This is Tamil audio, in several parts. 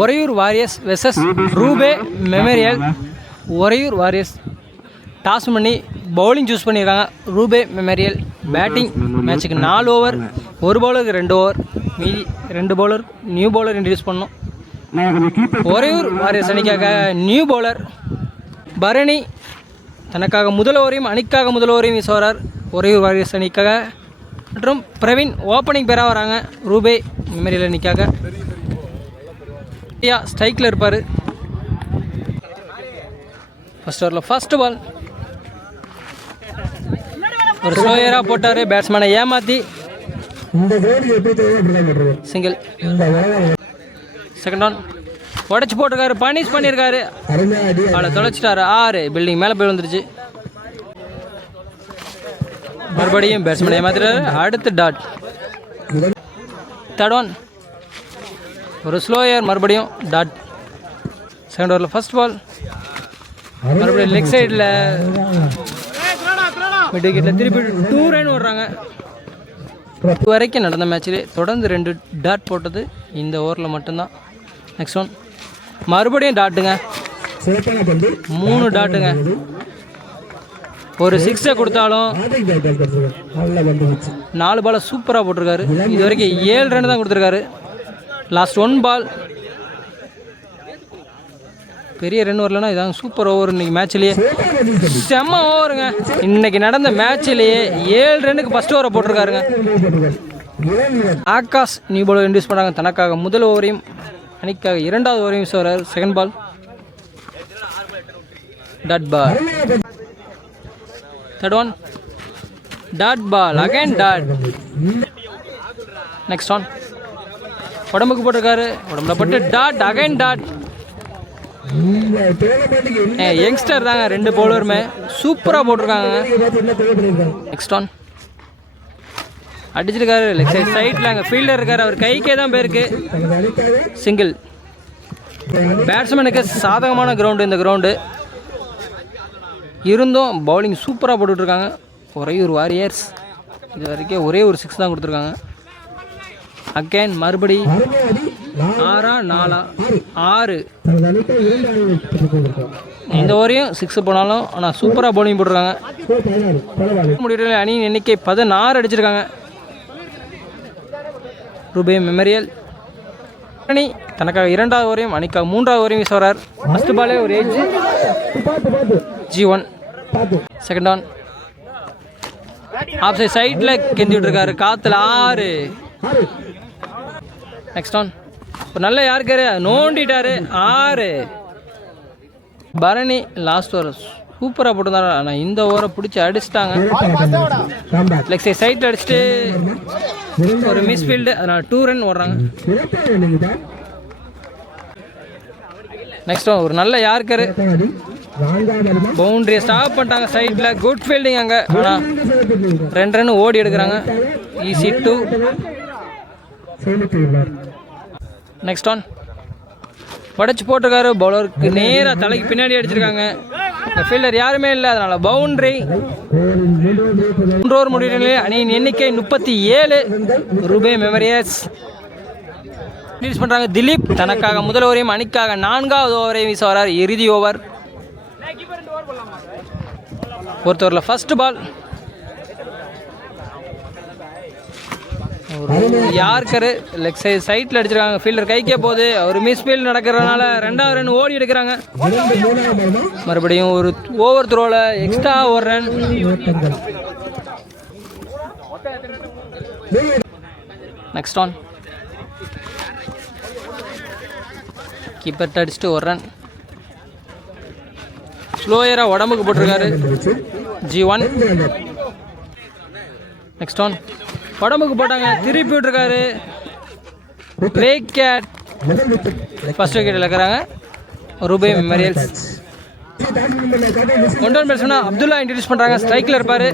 ஒரையூர் வாரியர்ஸ் வெர்சஸ் ரூபே மெமோரியல். ஒரையூர் வாரியர்ஸ் டாஸ் பண்ணி பவுலிங் சூஸ் பண்ணியிருக்காங்க. ரூபே மெமோரியல் பேட்டிங். மேட்சுக்கு 4 ஓவர், ஒரு பவுலருக்கு 2 ஓவர், மீதி 2 பவுலர் நியூ பவுலர் இன்ட்ரடியூஸ் பண்ணோம். ஒரையூர் வாரியர்ஸ் அணிக்காக நியூ பவுலர் பரணி தனக்காக முதல் ஓவரையும் அணிக்காக முதல் ஓவரையும் வீச வரார் ஒரையூர் வாரியர்ஸ் அணிக்காக. மற்றும் பிரவீன் ஓப்பனிங் பெற வராங்க ரூபே மெமோரியல் அணிக்காக. ஸ்ட்ரைக்கில் இருப்பார். ஃபர்ஸ்ட் ஓவரில் ஃபர்ஸ்ட் பால் ஒரு ஸ்லோயராக போட்டார். பேட்ஸ்மேனை ஏமாற்றி சிங்கிள். செகண்ட் ஆன் உடச்சி போட்டிருக்காரு, பனிஷ் பண்ணியிருக்காரு, அவளை தொலைச்சிட்டாரு. 6 பில்டிங் மேலே போய் வந்துருச்சு. மறுபடியும் பேட்ஸ்மேனை ஏமாத்திட்டாரு. அடுத்து டாட். தேர்ட் ஒன் ஒரு ஸ்லோயர், மறுபடியும் டாட். செகண்ட் ஓவரில் ஃபர்ஸ்ட் பால் மறுபடியும் லெக் சைடில் மிட் விக்கெட்டில் திருப்பி 2 ரன் ஓடுறாங்க. இது வரைக்கும் நடந்த மேட்சிலே தொடர்ந்து 2 டாட் போட்டது இந்த ஓவரில் மட்டும்தான். நெக்ஸ்ட் ஒன் மறுபடியும் டாட்டுங்க, 3 டாட்டுங்க. ஒரு 6 கொடுத்தாலும் 4 பாலை சூப்பராக போட்டிருக்காரு. இது வரைக்கும் 7 ரன் தான் கொடுத்துருக்காரு. லாஸ்ட் 1 பால் பெரிய ரன் வரலன்னா இதாங்க சூப்பர் ஓவர். இன்னைக்கு மேட்ச்லேயே செம்ம ஓவருங்க. இன்னைக்கு நடந்த மேட்ச்லேயே 7 ரன்னுக்கு ஃபர்ஸ்ட் ஓவரை போட்டிருக்காருங்க. ஆகாஷ் நியூ பாலர் இன்ட்ரடியூஸ் பண்ணாங்க. தனக்காக முதல் ஓவரையும் அணிக்காக 2வது ஓவரையும் வீச வர்றாரு. Second ball dot ball. Third one dot ball, again dot. Next one உடம்புக்கு போட்டிருக்காரு, உடம்புல போட்டு டாட், அகைன் டாட். யங்ஸ்டர் தாங்க 2 பவுலருமே சூப்பராக போட்டிருக்காங்க. நெக்ஸ்ட் ஒன் அடிச்சிருக்காரு லெக் சைட் சைடில். அங்கே ஃபீல்டர் இருக்கார், அவர் கைக்கே தான் போயிருக்கு. சிங்கிள். பேட்ஸ்மேனுக்கு சாதகமான கிரவுண்டு இந்த கிரவுண்டு இருந்தும் பவுலிங் சூப்பராக போட்டுட்ருக்காங்க ஒரையூர் வாரியர்ஸ். இது வரைக்கும் ஒரே ஒரு 6 தான் கொடுத்துருக்காங்க. அகேன் மறுபடி 6 இந்த ஓவரையும் 6 போனாலும் ஆனால் சூப்பராக பவுலிங் போட்டிருக்காங்க. முடிவு அணியின் எண்ணிக்கை 16 அடிச்சிருக்காங்க. ரூபே மெமோரியல் அணி தனக்காக 2வது ஓவரையும் அணிக்காக 3வது ஓவரையும் வீச வரார். ஃபர்ஸ்ட் பாலே ஒரு age G1. Second on off சைடில் கெந்தி விட்டுருக்காரு காற்றுல. 6. நெக்ஸ்ட் ஆன் ஒரு நல்ல யாருக்காரு நோண்டிட்டாரு. 6. பரணி லாஸ்ட் ஓவர் சூப்பராக போட்டிருந்தாரு. ஆனால் இந்த ஓவரை பிடிச்சி அடிச்சிட்டாங்க. லெக் சைட் சைட்டில் அடிச்சுட்டு ஒரு மிஸ்ஃபீல்டு, அதனால் 2 ரன் ஓடுறாங்க. நெக்ஸ்ட் ஒரு நல்ல யாருக்காரு பவுண்டரியை ஸ்டாப் பண்ணிட்டாங்க சைடில். குட் ஃபீல்டிங் அங்கே, ஆனால் 2 ரன் ஓடி எடுக்கிறாங்க. ஈஸி 2. நெக்ஸ்ட் ஆன் உடச்சி போட்டிருக்காரு, பவுலருக்கு நேராக தலைக்கு பின்னாடி அடிச்சிருக்காங்க. ஃபீல்டர் யாருமே இல்லை, அதனால் பவுண்டரி. 3 ஓவர் முடிவு. அணியின் எண்ணிக்கை 37. ரூபே மெமோரியல்ஸ் ரிலீஸ் பண்ணுறாங்க. திலீப் தனக்காக முதல் ஓவரையும் அணிக்காக 4வது ஓவரையும் வீச வரார். இறுதி ஓவர். ஒருத்தவரில் ஃபர்ஸ்ட் பால் யார்கரு லெக் சைட்டில் அடிச்சிருக்காங்க. ஃபீல்டர் கைக்கே போகுது, ஒரு மிஸ்ஃபீல்டு நடக்கிறதுனால 2வது ரன் ஓடி எடுக்கிறாங்க. மறுபடியும் ஒரு ஓவர் த்ரோவில் extra 1 run. Next on keeper அடிச்சுட்டு 1 ரன். ஸ்லோயராக உடம்புக்கு போட்டிருக்காரு. G1. நெக்ஸ்ட் ஆன் உடம்புக்கு போட்டாங்க, திருப்பி விட்டுருக்காரு. விக்கெட். ஃபர்ஸ்ட் விக்கெட்டில் இருக்கிறாங்க ரூபே மெமோரியல்ஸ். 1 ரன் பேட்ஸ்மேனா அப்துல்லா இன்ட்ரடியூஸ் பண்ணுறாங்க. ஸ்ட்ரைக்கில் இருப்பார்.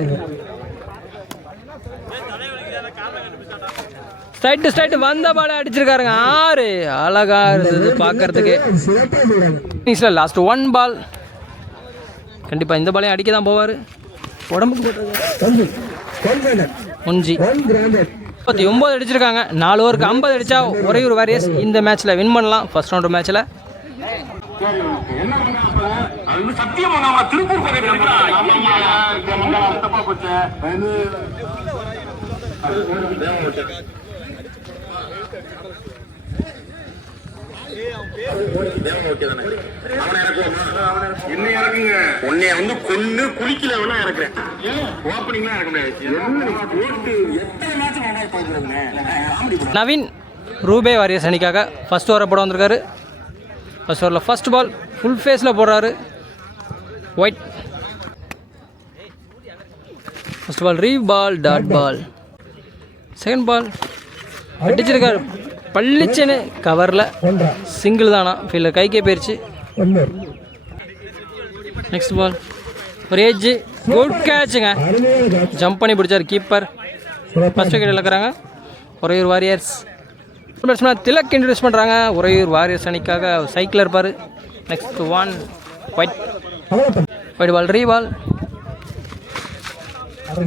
ஸ்ட்ரைட்டு வந்த பாலை அடிச்சிருக்காருங்க. 6 அழகா இருந்தது பார்க்கறதுக்கு. லாஸ்ட் 1 பால் கண்டிப்பாக இந்த பாலையும் அடிக்க தான் போவார். உடம்புக்கு போட்டிருக்காரு. 1G. 39 அடிச்சிருக்காங்க. 4 ஓவருக்கு 50 அடித்தா உறையூர் வாரியர்ஸ் இந்த மேட்ச்சில் வின் பண்ணலாம். ஃபர்ஸ்ட் ரவுண்டு மேட்ச்சில் நவீன் ரூபே வாரியர்ஸ் அணிக்காக ஃபர்ஸ்ட் ஓவரை போட வந்திருக்காரு. ஃபர்ஸ்ட் ஓவரில் ஃபர்ஸ்ட் பால் ஃபுல் ஃபேஸில் போடுறாரு. Wide first ball re ball dot ball. Second ball அடிச்சிருக்காரு பள்ளிச்சேன்னு கவரில் சிங்கிள் தானா ஃபீல்டர் கைக்கே போயிடுச்சு. நெக்ஸ்ட் பால் ஒரு ஏஜ் குட் கேட்சுங்க, ஜம்ப் பண்ணி பிடிச்சார் கீப்பர். ஃபர்ஸ்ட் விக்கெட் இழக்கிறாங்க Uraiyur warriors. Batsman Tilak introduce பண்ணுறாங்க. உறையூர் வாரியர்ஸ் அணிக்காக சைக்கிள் இருப்பார். Next one wide wide ball re ball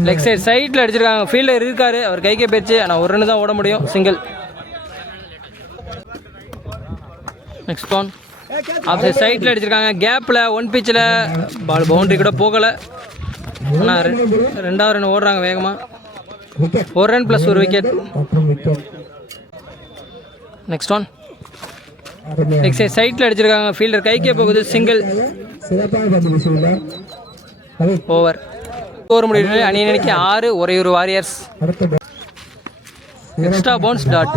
leg சைடில் அடிச்சிருக்காங்க. ஃபீல்டர் இருக்காரு, அவர் கைக்கே போயிடுச்சு. ஆனால் ஒரு ரன் தான் ஓட முடியும், சிங்கிள். நெக்ஸ்ட் ஒன் ஆஃப் சைடில் அடிச்சிருக்காங்க. கேப்பில் ஒன் பிச்சில் பால் பவுண்டரி கூட போகலை. ஆனால் ரெண்டாவது ரன் ஓடுறாங்க வேகமாக. ஒரு ரன் ப்ளஸ் ஒரு விக்கெட். நெக்ஸ்ட் ஒன் லெக் சைடில் அடிச்சிருக்காங்க. ஃபீல்டர் கைக்கே போகுது, சிங்கிள். ஓவர் ஓவர் முடிவு. அணியின் அணிக்கு 6 Uraiyur Warriors. Extra bounce dot.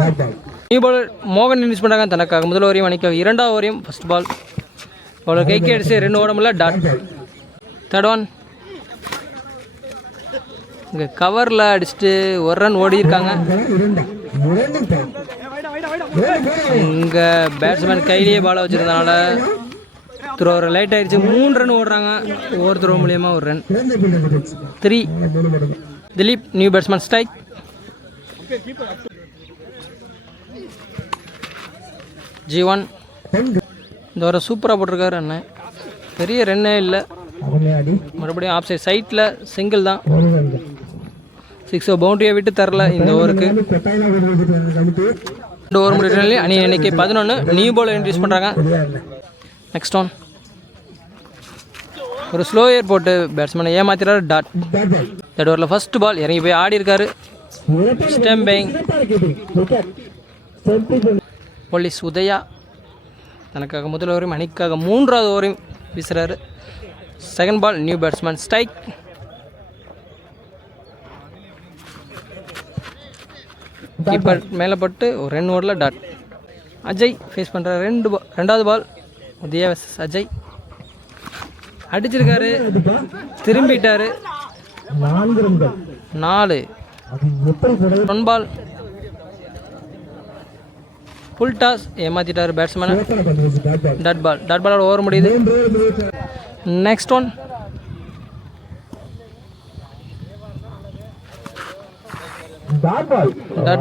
New bowler மோகன் இன்ட்ரடியூஸ் பண்ணுறாங்க. தனக்காக முதல் ஓவரையும் அணிக்காக இரண்டாவது ஓவரையும். ஃபர்ஸ்ட் பால் பாலர் கைக்கு அடிச்சு 2 ஓட முடியல, டாட். தேர்ட் ஒன் இங்கே கவரில் அடிச்சுட்டு ஒரு ரன் ஓடி இருக்காங்க. இங்கே பேட்ஸ்மேன் கையிலேயே பாலை வச்சுருந்தனால த்ரோ லைட் ஆகிடுச்சு. 3 ரன் ஓடுறாங்க. ஓவர் த்ரோ மூலியமாக ஒரு run. 3 Dilip new batsman strike. G1 இந்த வர சூப்பராக போட்டிருக்காரு அண்ணன். பெரிய ரன்னே இல்லை. மறுபடியும் ஆஃப் சைட் சைட்டில் சிங்கிள் தான். 6 பவுண்டரியை விட்டு தரல இந்த ஓவருக்கு. 2 ஓவர் முடிவு. அணி எண்ணிக்கை 11. நியூ பாலர் இன்ட்ரடியூஸ் பண்ணுறாங்க. நெக்ஸ்ட் ஒன் ஒரு ஸ்லோ ஏர் போட்டு பேட்ஸ்மேனை ஏமாத்திறாரு, டாட். தேர்ட் ஓவரில் ஃபர்ஸ்ட் பால் இறங்கி போய் ஆடி இருக்காரு. ஸ்டம்பிங் போலீஸ் உதயா தனக்காக முதல் ஓவரையும் அணிக்காக 3வது ஓவரையும் வீசுறாரு. Second ball new batsman strike. Keeper மேலே பட்டு ஒரு 2 ஓவரில் டாட். அஜய் ஃபேஸ் பண்ணுற ரெண்டாவது பால் உதயா வெர்சஸ் அஜய். அடிச்சிருக்காரு, திரும்பிட்டாரு. 4 ஒன் பால் ஃபுல் டாஸ் ஏமாத்திட்டாரு பேட்ஸ்மேனை, டாட் பால். டாட் பாலோட ஓவர் முடியுது. Next one dot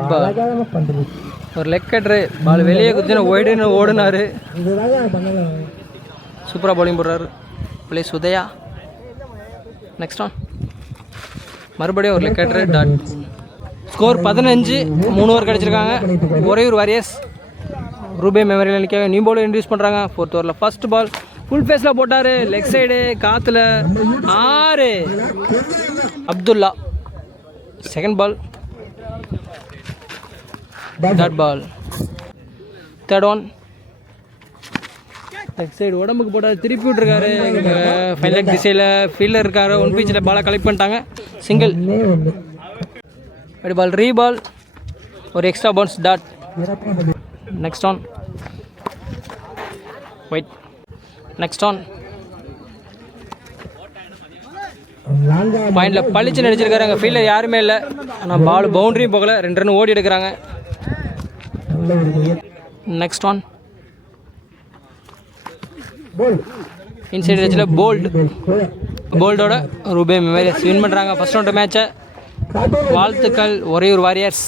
ball. ஒரு லெக் கட்ரு பால் வெளியே குத்தின ஒய்டுன்னு ஓடினாரு. சூப்பராக பவுலிங் போடுறாரு பிளேஸ் உதயா. நெக்ஸ்ட் ஒன் மறுபடியும் ஒரு leg cutter, dot. Score 15. 3 over கிடச்சிருக்காங்க உறையூர் வாரியர்ஸ். ரூபே மெமோரியல் அணிக்காக நியூ பாலர் இன்ட்ரடியூஸ் பண்ணுறாங்க. 4th ஓவரில் ஃபர்ஸ்ட் பால் ஃபுல் ஃபேஸில் போட்டார். லெக் சைடு காற்றுல 6 Abdullah. Second ball dot ball. Third one leg side உடம்புக்கு போட்டால் திருப்பி விட்ருக்காரு. ஃபைனல் லெக் திசையில் ஃபீல்டர் இருக்காரு. ஒன் பீச்சில் பாலை கலெக்ட் பண்ணிட்டாங்க, சிங்கிள். பால் ரீ பால் ஒரு extra bounce, dot. Next one wide. Next one பாயிண்டில் பளிச்சு நடிச்சிருக்காரு. அங்கே ஃபீல்டர் யாருமே இல்லை. ஆனால் பால் பவுண்டரியும் போகலை. 2 ரன் ஓடி எடுக்கிறாங்க. நெக்ஸ்ட் ஒன் இன்சைட் ரேஞ்சில் போல்ட். போல்டோட ரூபே மெமோரியல்ஸ் வின் பண்ணுறாங்க ஃபர்ஸ்ட் ரவுண்டு மேட்சை. வாழ்த்துக்கள் உறையூர் வாரியர்ஸ்.